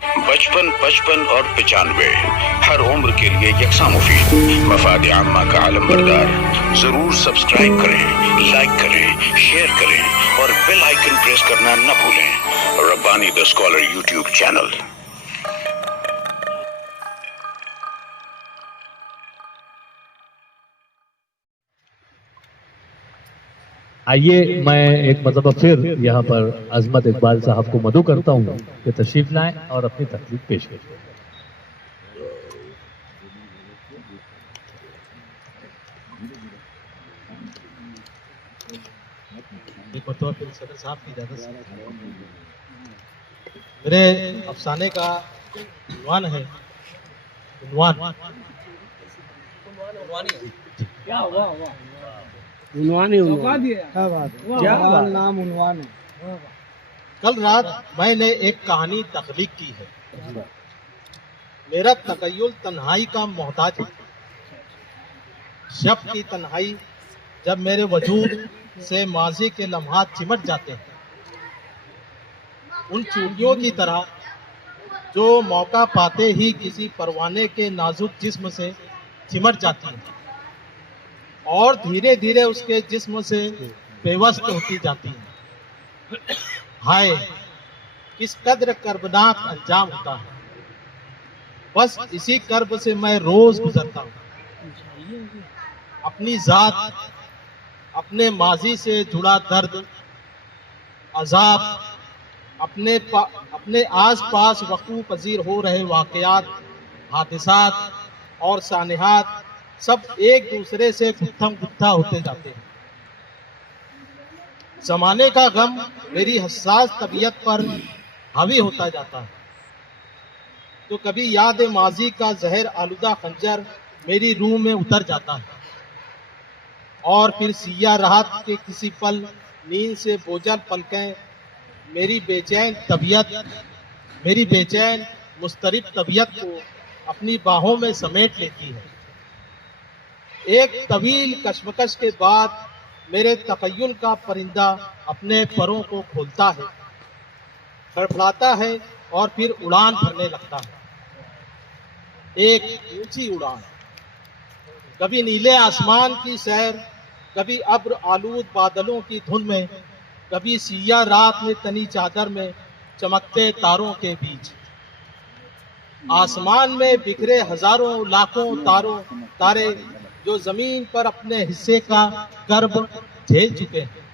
55 55 और 95 हर उम्र के लिए यकसा मुफीद। मफाद आम्मा का आलम बरदार। जरूर सब्सक्राइब करें, लाइक करें, शेयर करें और बेल आइकन प्रेस करना न भूलें। Rabbani the scholar YouTube channel. आइए मैं एक मरतबा फिर यहाँ पर अजमत इकबाल साहब को मदऊ करता हूँ कि तशरीफ लाएं और अपनी तकलीफ पेश करें। एक मरतबा फिर सदर साहब की इजाजत से मेरे अफसाने का उन्वान है उन्वान है। कल रात मैंने एक कहानी तख्लीक की है। मेरा तकय्युल तन्हाई का मोहताज है। शब की तन्हाई जब मेरे वजूद से माजी के लम्हात चिमट जाते हैं, उन चूड़ियों की तरह जो मौका पाते ही किसी परवाने के नाजुक जिस्म से चिमट जाती हैं और धीरे धीरे उसके जिस्म से बेवस्त होती जाती हैं। हाय, किस कद्र कर्बनाक अंजाम होता है। बस इसी कर्ब से मैं रोज गुजरता हूँ। अपनी जात, अपने माजी से जुड़ा दर्द, अजाब, अपने आस पास वक़ू पजीर हो रहे वाक़यात, हादिसात और सानिहात सब एक दूसरे से गुत्थम गुत्था होते जाते हैं। ज़माने का गम मेरी हसास तबीयत पर हावी होता जाता है, तो कभी याद माजी का जहर आलूदा खंजर मेरी रूह में उतर जाता है और फिर सिया राहत के किसी पल नींद से बोझल पलकें मेरी बेचैन मुस्तरिब तबीयत को अपनी बाहों में समेट लेती है। एक तवील कशमकश के बाद मेरे तखय्युल का परिंदा अपने परों को खोलता है, फड़फड़ाता है और फिर उड़ान भरने लगता है। एक ऊंची उड़ान, कभी नीले आसमान की सैर, कभी अब्र आलूद बादलों की धुन में, कभी सिया रात में तनी चादर में चमकते तारों के बीच। आसमान में बिखरे हजारों लाखों तारे जो जमीन पर अपने हिस्से का कर्ब झेल चुके हैं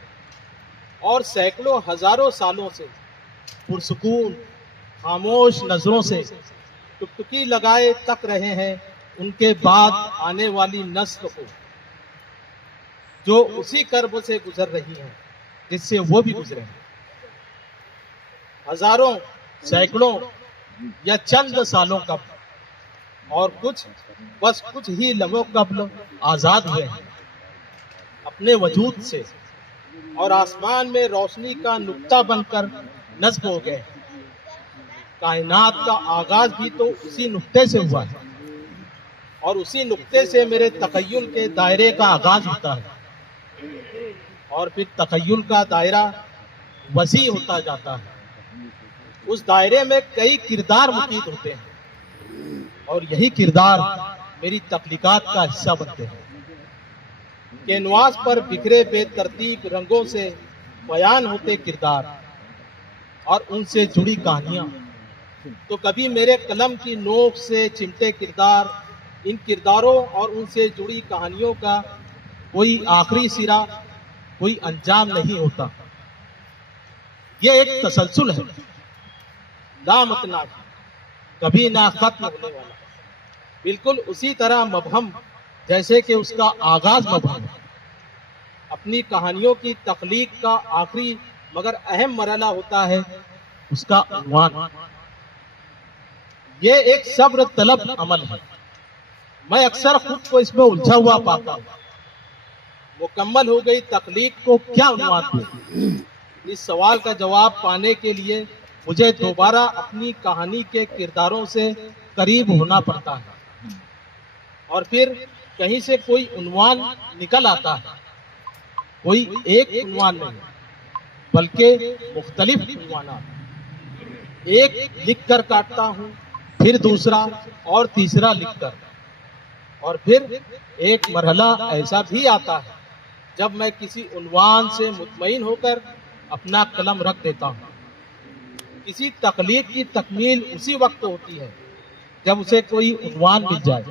और सैकड़ों हजारों सालों से पुरसुकून खामोश नजरों से टुकटुकी लगाए तक रहे हैं उनके बाद आने वाली नस्ल को, जो उसी कर्ब से गुजर रही है जिससे वो भी गुजरे हैं। हजारों, सैकड़ों या चंद सालों कबल और बस कुछ ही लम्हों कबल आजाद हुए हैं अपने वजूद से और आसमान में रोशनी का नुक्ता बनकर नस्ब हो गए। कायनात का आगाज भी तो उसी नुक्ते से हुआ है और उसी नुक्ते से मेरे तखय्युल के दायरे का आगाज होता है और फिर तखय्युल का दायरा वसी होता जाता है। उस दायरे में कई किरदार मुकीद होते हैं और यही किरदार मेरी तख्लीकात का हिस्सा बनते हैं। कैनवास पर बिखरे बेतरतीब रंगों से बयान होते किरदार और उनसे जुड़ी कहानियां, तो कभी मेरे कलम की नोक से चिमटे किरदार। इन किरदारों और उनसे जुड़ी कहानियों का कोई आखिरी सिरा, कोई अंजाम नहीं होता। ये एक तसलसल है, लामतनाक, कभी ना खत्म होने वाला, बिल्कुल उसी तरह मबहम जैसे कि उसका आगाज मबहम है। अपनी कहानियों की तख्लीक का आखिरी मगर अहम मरहला होता है उसका उन्वान। ये एक सब्र तलब अमल है। मैं अक्सर खुद को इसमें उलझा हुआ पाता हूँ। मुकम्मल हो गई तख्लीक को क्या उन्वान दूं? इस सवाल का जवाब पाने के लिए मुझे दोबारा अपनी कहानी के किरदारों से करीब होना पड़ता है और फिर कहीं से कोई उन्वान निकल आता है। कोई एक उन्वान नहीं बल्कि मुख्तलिफ उन्वानात। ایک لکھ کر کاٹتا ہوں، پھر دوسرا اور تیسرا لکھ کر، اور پھر ایک مرحلہ ایسا بھی آتا ہے جب میں کسی عنوان سے مطمئن ہو کر اپنا قلم رکھ دیتا ہوں۔ کسی تخلیق کی تکمیل اسی وقت ہوتی ہے جب اسے کوئی عنوان مل جائے۔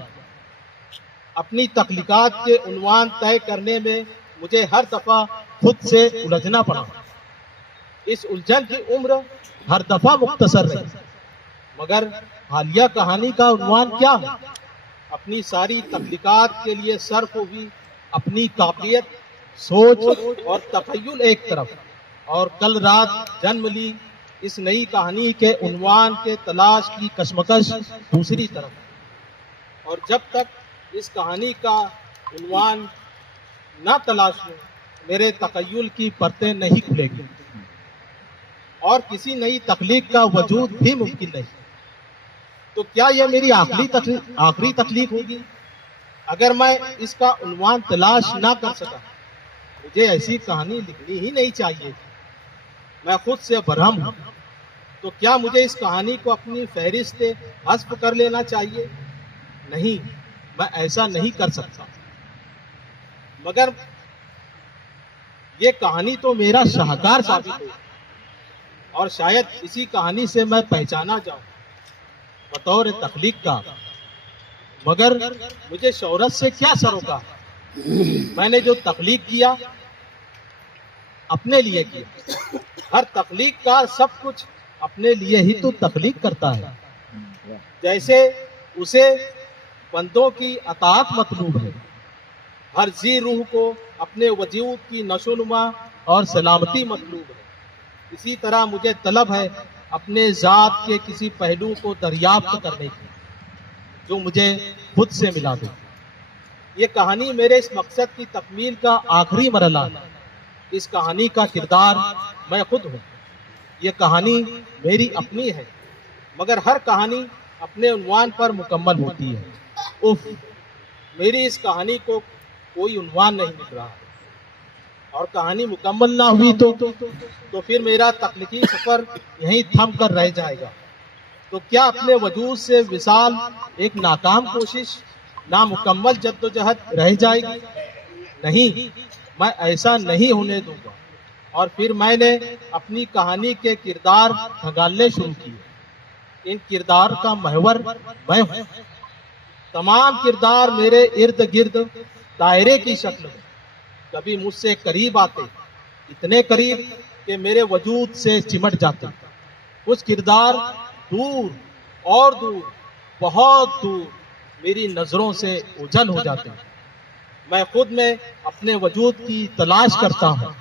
اپنی تخلیقات کے عنوان طے کرنے میں مجھے ہر دفعہ خود سے الجھنا پڑا۔ اس الجھن کی عمر ہر دفعہ مختصر رہی، مگر حالیہ کہانی کا عنوان کیا ہے؟ اپنی ساری تخلیقات کے لیے صرف ہوئی اپنی قابلیت، سوچ اور تخیل ایک طرف، اور کل رات جنم لی اس نئی کہانی کے عنوان کے تلاش کی کشمکش دوسری طرف۔ اور جب تک اس کہانی کا عنوان نہ تلاش لوں، میرے تخیل کی پرتیں نہیں کھلے گی اور کسی نئی تخلیق کا وجود بھی ممکن نہیں۔ تو کیا یہ میری آخری تخلیق ہوگی؟ اگر میں اس کا عنوان تلاش نہ کر سکا، مجھے ایسی کہانی لکھنی ہی نہیں چاہیے تھی۔ میں خود سے برہم ہوں۔ تو کیا مجھے اس کہانی کو اپنی فہرست سے حذف کر لینا چاہیے؟ نہیں، میں ایسا نہیں کر سکتا، مگر یہ کہانی تو میرا شاہکار ثابت ہو، اور شاید اسی کہانی سے میں پہچانا جاؤں بطور تخلیق کا۔ مگر مجھے شہرت سے کیا سروکار؟ میں نے جو تخلیق کیا اپنے لیے کیا۔ ہر تخلیق کا سب کچھ اپنے لیے ہی تو تخلیق کرتا ہے، جیسے اسے بندوں کی اطاعت مطلوب ہے۔ ہر ذی روح کو اپنے وجود کی نشو نما اور سلامتی مطلوب ہے۔ اسی طرح مجھے طلب ہے اپنے ذات کے کسی پہلو کو دریافت کرنے کی جو مجھے خود سے ملا دے۔ یہ کہانی میرے اس مقصد کی تکمیل کا آخری مرحلہ ہے۔ اس کہانی کا کردار میں خود ہوں۔ یہ کہانی میری اپنی ہے، مگر ہر کہانی اپنے عنوان پر مکمل ہوتی ہے۔ اف، میری اس کہانی کو کوئی عنوان نہیں مل رہا، اور کہانی مکمل نہ ہوئی تو پھر میرا تخلیقی سفر یہیں تھم کر رہ جائے گا۔ تو کیا اپنے وجود سے وصال ایک ناکام کوشش، نامکمل جدوجہد رہ جائے گی؟ نہیں، میں ایسا نہیں ہونے دوں گا۔ اور پھر میں نے اپنی کہانی کے کردار کھنگالنے شروع کیے۔ ان کردار کا محور میں ہوں۔ تمام کردار میرے ارد گرد دائرے کی شکل میں کبھی مجھ سے قریب آتے، اتنے قریب کہ میرے وجود سے چمٹ جاتے۔ کچھ کردار دور اور دور، بہت دور میری نظروں سے اوجھل ہو جاتے۔ میں خود میں اپنے وجود کی تلاش کرتا ہوں،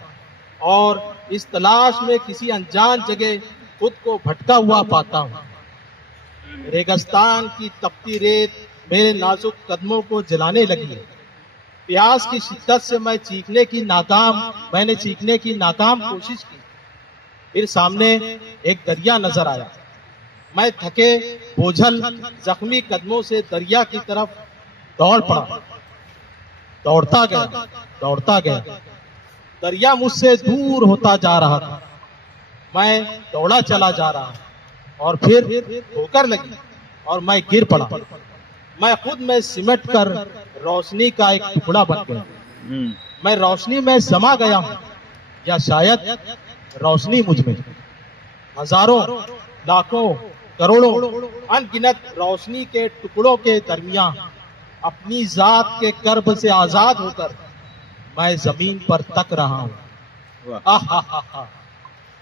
اور اس تلاش میں کسی انجان جگہ خود کو بھٹکا ہوا پاتا ہوں۔ ریگستان کی تپتی ریت میرے نازک قدموں کو جلانے لگی ہے۔ پیاس کی شدت سے میں نے چیخنے کی ناکام کوشش کی۔ پھر سامنے ایک دریا نظر آیا۔ میں تھکے بوجھل زخمی قدموں سے دریا کی طرف دوڑ پڑا۔ دوڑتا گیا۔ دریا مجھ سے دور ہوتا جا رہا تھا۔ میں دوڑا چلا جا رہا، اور پھر ٹھوکر لگی اور میں گر پڑا۔ میں خود میں سمٹ کر روشنی کا ایک ٹکڑا بن گیا۔ میں روشنی میں سما گیا ہوں، یا شاید روشنی مجھ میں۔ ہزاروں، لاکھوں، کروڑوں ان گنت روشنی کے ٹکڑوں کے درمیان اپنی ذات کے کرب سے آزاد ہو کر میں زمین پر تک رہا ہوں۔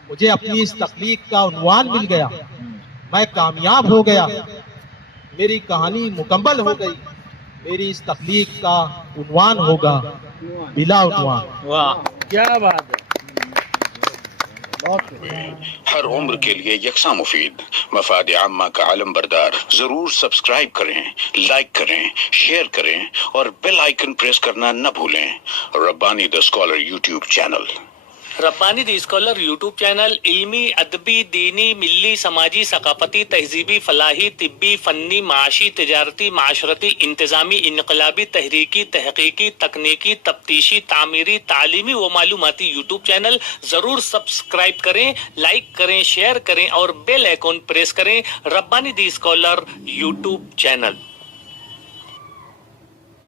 مجھے اپنی اس تخلیق کا عنوان مل گیا۔ میں کامیاب ہو گیا۔ میری کہانی مکمل ہو گئی۔ میری اس تخلیق کا عنوان ہوگا بلا عنوان۔ واہ، کیا بات ہے! ہر عمر کے لیے یکساں مفید مفاد عامہ کا علم بردار ضرور سبسکرائب کریں، لائک کریں، شیئر کریں اور بیل آئیکن پریس کرنا نہ بھولیں۔ Rabbani the scholar YouTube channel. Rabbani the scholar YouTube channel इल्मी, अदबी, दीनी, मिली, समाजी, सकाफती, तहजीबी, फलाही, तिब्बी, फन्नी, माशी, तिजारती, माशरती, इंतजामी, इनकलाबी, तहरीकी, तहकीकी, तकनीकी, तफ्तीशी, तामीरी, तालीमी व मालूमाती यूट्यूब चैनल जरूर सब्सक्राइब करें, लाइक करें, शेयर करें और बेल आइकॉन प्रेस करें। Rabbani the scholar YouTube channel.